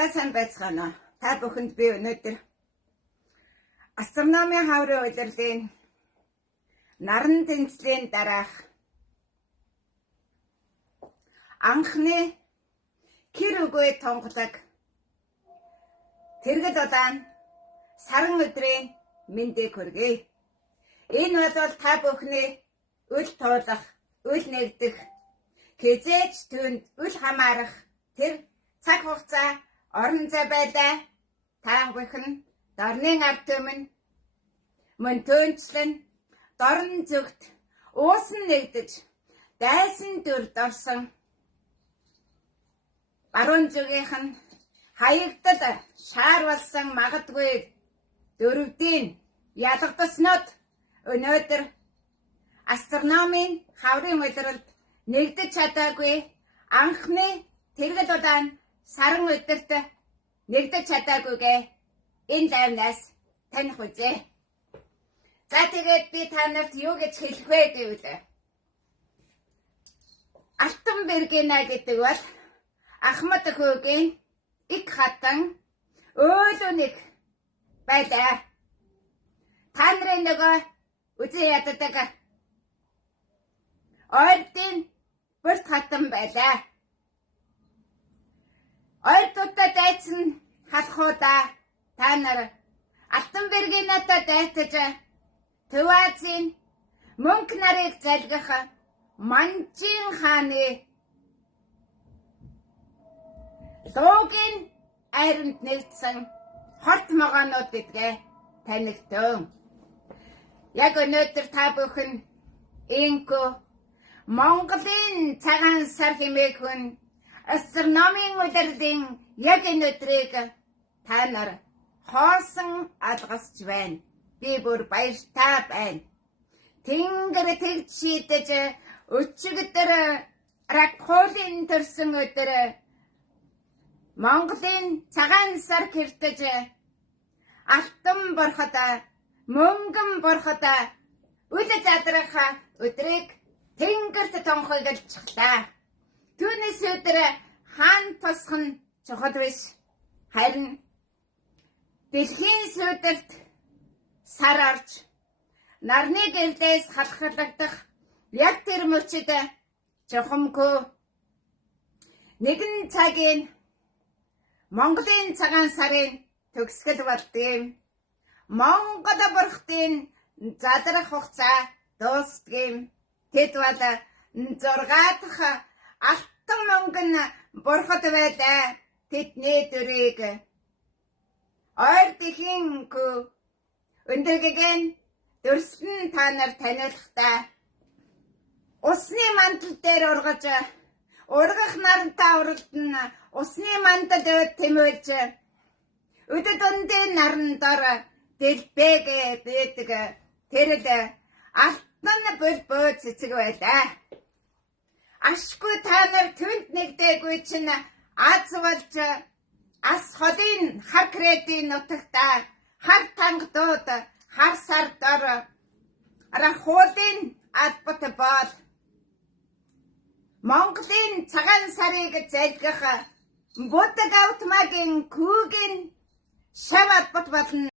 За сайн байцгаана уу? Та бүхэнд би өнөөдөр астрономийн хаврын удирдлагын наран тэнцлийн дараах анхны хэр үгүй тунгалаг тэргэд удаан саран өдрийн мэндийг хүргэе. Энэ бол та бүхний үл туулах, үл нэгдэх, хизээж түнд үл хамаарах тэр цаг хугацаа орон зай байлаа. Та бүхэн дорны ард түмэн мөн төөнчлэн дорн зүгт уусан нэгдэж дайсан дүрд орсон баруун зүгийнх нь хаягдал шаар болсон магадгүй дөрөвдийн ялгадаснууд өнөөдөр астрономийн хаврын улиралд нэгдэж чадаагүй анхны тэргэл удаан саран өдөрт нэгдэж чадаагүйгээ энэ лайвнаас таних үзье. За тэгээд би та нарт юу гэж хэлэх вэ гэвэл Алтанбергена гэдэг бол Ахмад хөөгийн их хатан өөлөнийг байлаа. Та нарын нөгөө үзээ яддаг ойртын бүрт хатан байлаа. Ойртуудаа дайцсан халахуудаа та нар Алтанбергенатай дайтаж Төв Азийн мөнх нарыг залгих Манжин хааны луугийн айранд нэгдсэн хорт могоонууд гэдгээ танигдсан. Яг өнөөдөр та бүхэн инко Монголын цагаан сар хэмээх астрономийн улирлын яг энэ өдрийг та нар хоосон алгасч байна. Би бүр баяртай байна. Тэнгэр тэгж шийдэж өчигдөр ракхолын төрсөн өдөр Монголын цагаан сар гэртэж алтан борхот мөнгөн борхот үл задрах өдрийг тэнгэрт тонхойлчихлаа. Түүнээс өдөр хаан тусах нь чухал биш. Харин дэлхийн сүдэлд сар орж нарны гэлдээс халахлагдах яг тэр мөчид чухамгүй нэгэн цагийн Монголын цагаан сарын төгсгөл болдгийм. Монгол бурхтын задрах хугацаа дуустгийм. Тэд бол 6 дахь алтан мөнгөн бурхад байлаа. Тэдний дөрийг ойр дихингүй өндөргөн дөрсөн та нар таниулахдаа усны мандал дээр ургаж ургах нарантай уралдан усны мандал тэмүүлж өдөр дундын наран дор дэлбэгээ бэдэг тэрэл алтан бөлбөө цэцэг байлаа. Ашгүй та нар түнд нэгдээгүй чинь аз болж ас холын хар кредийн нутагта хар тангадууд хар сардор рахуулын албат бол Монголын цагаан сарыг залгих Буддаг автомагийн күүгийн шав албат болно.